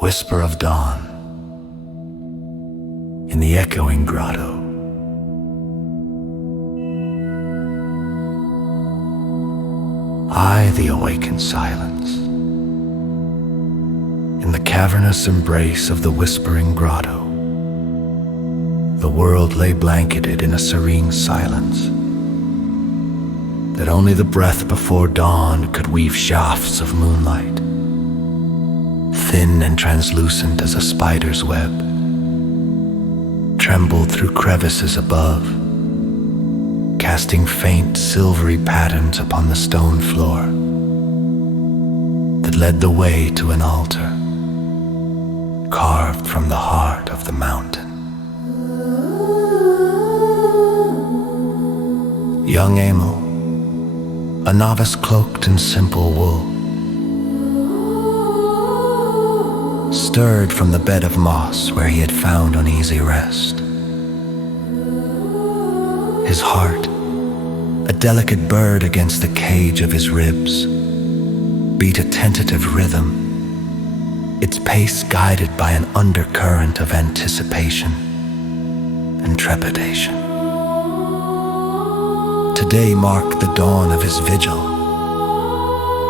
whisper of dawn in the echoing grotto. I, the awakened silence, in the cavernous embrace of the whispering grotto, the world lay blanketed in a serene silence that only the breath before dawn could weave shafts of moonlight, thin and translucent as a spider's web, trembled through crevices above, casting faint silvery patterns upon the stone floor that led the way to an altar carved from the heart of the mountain. Young Emil, a novice cloaked in simple wool, stirred from the bed of moss where he had found uneasy rest. His heart, a delicate bird against the cage of his ribs, beat a tentative rhythm, its pace guided by an undercurrent of anticipation and trepidation. Today marked the dawn of his vigil,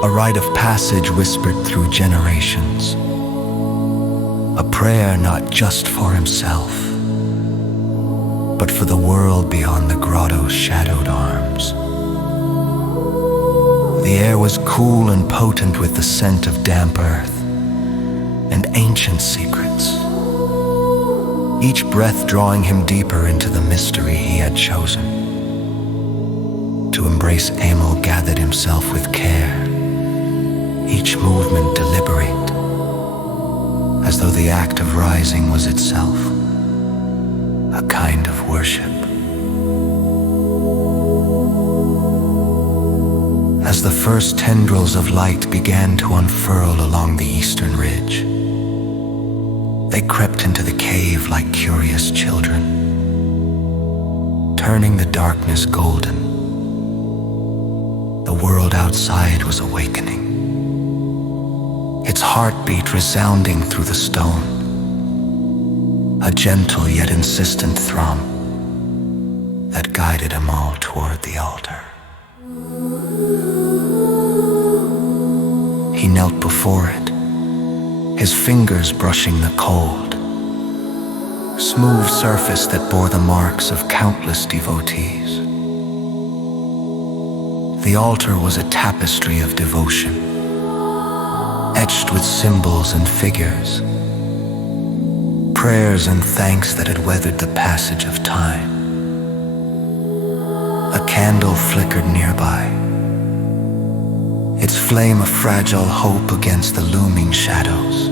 a rite of passage whispered through generations, a prayer not just for himself, but for the world beyond the grotto's shadowed arms. The air was cool and potent with the scent of damp earth and ancient secrets, each breath drawing him deeper into the mystery he had chosen. To embrace Emil gathered himself with care, each movement deliberate, as though the act of rising was itself a kind of worship. As the first tendrils of light began to unfurl along the eastern ridge, they crept into the cave like curious children, turning the darkness golden. The world outside was awakening, its heartbeat resounding through the stone, a gentle yet insistent thrum that guided them all toward the altar. He knelt before it, his fingers brushing the cold, smooth surface that bore the marks of countless devotees. The altar was a tapestry of devotion, etched with symbols and figures, prayers and thanks that had weathered the passage of time. A candle flickered nearby, its flame a fragile hope against the looming shadows,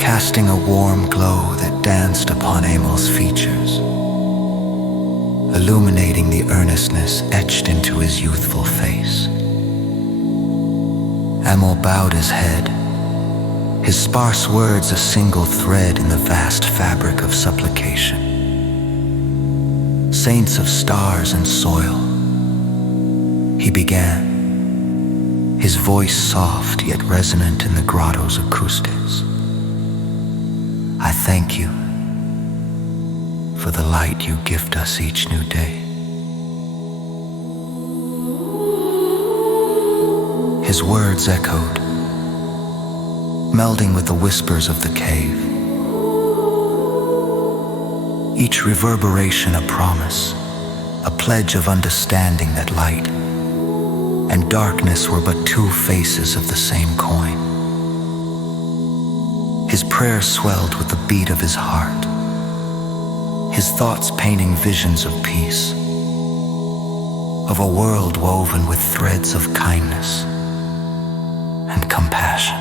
casting a warm glow that danced upon Emil's features, illuminating the earnestness etched into his youthful face. Emil bowed his head, his sparse words a single thread in the vast fabric of supplication. Saints of stars and soil, he began, his voice soft yet resonant in the grotto's acoustics. I thank you for the light you gift us each new day. His words echoed, melding with the whispers of the cave, each reverberation a promise, a pledge of understanding that light and darkness were but two faces of the same coin. His prayer swelled with the beat of his heart, his thoughts painting visions of peace, of a world woven with threads of kindness and compassion.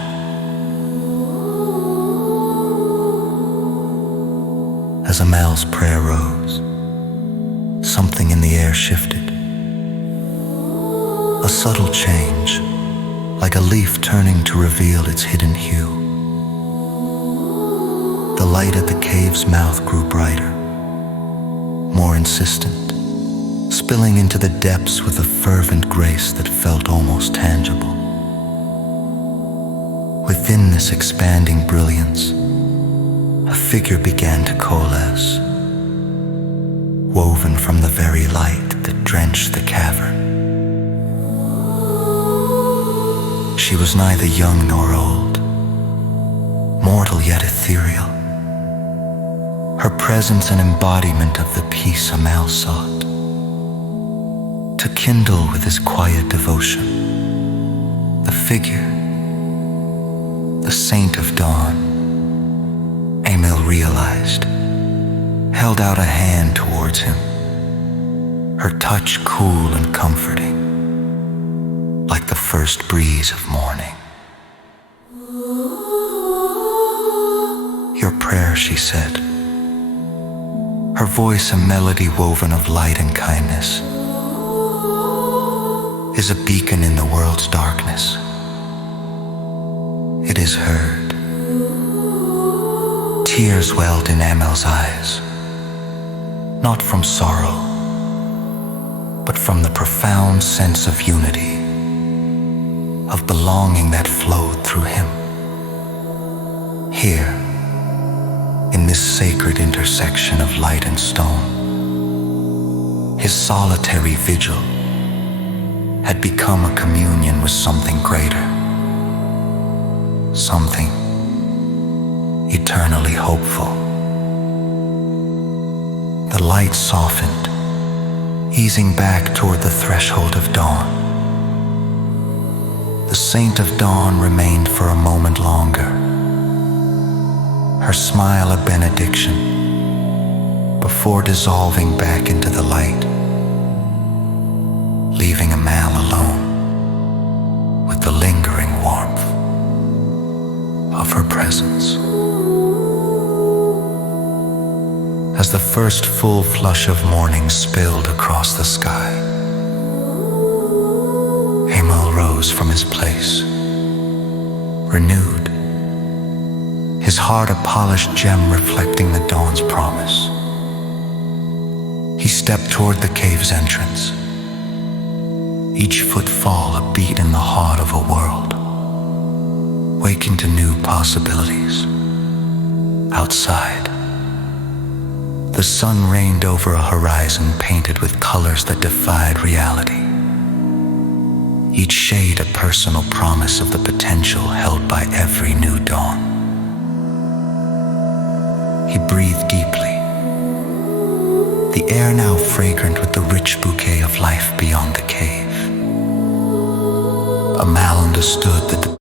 As Amal's prayer rose, something in the air shifted. A subtle change, like a leaf turning to reveal its hidden hue. The light at the cave's mouth grew brighter, more insistent, spilling into the depths with a fervent grace that felt almost tangible. Within this expanding brilliance, a figure began to coalesce, woven from the very light that drenched the cavern. She was neither young nor old, mortal yet ethereal. Her presence an embodiment of the peace Amal sought. To kindle with his quiet devotion, the figure, the saint of dawn, Emil realized, held out a hand towards him, her touch cool and comforting, like the first breeze of morning. Your prayer, she said, her voice a melody woven of light and kindness, is a beacon in the world's darkness. It is heard. Tears welled in Amel's eyes, not from sorrow, but from the profound sense of unity, of belonging that flowed through him. Here, in this sacred intersection of light and stone, his solitary vigil had become a communion with something greater, something eternally hopeful. The light softened, easing back toward the threshold of dawn. The saint of dawn remained for a moment longer, her smile a benediction, before dissolving back into the light, leaving Amal alone with the lingering warmth of her presence. As the first full flush of morning spilled across the sky, Amal rose from his place, renewed, his heart a polished gem reflecting the dawn's promise. He stepped toward the cave's entrance, each footfall a beat in the heart of a world, waking to new possibilities. Outside, the sun reigned over a horizon painted with colors that defied reality, each shade a personal promise of the potential held by every new dawn. He breathed deeply, the air now fragrant with the rich bouquet of life beyond the cave. Amal understood that the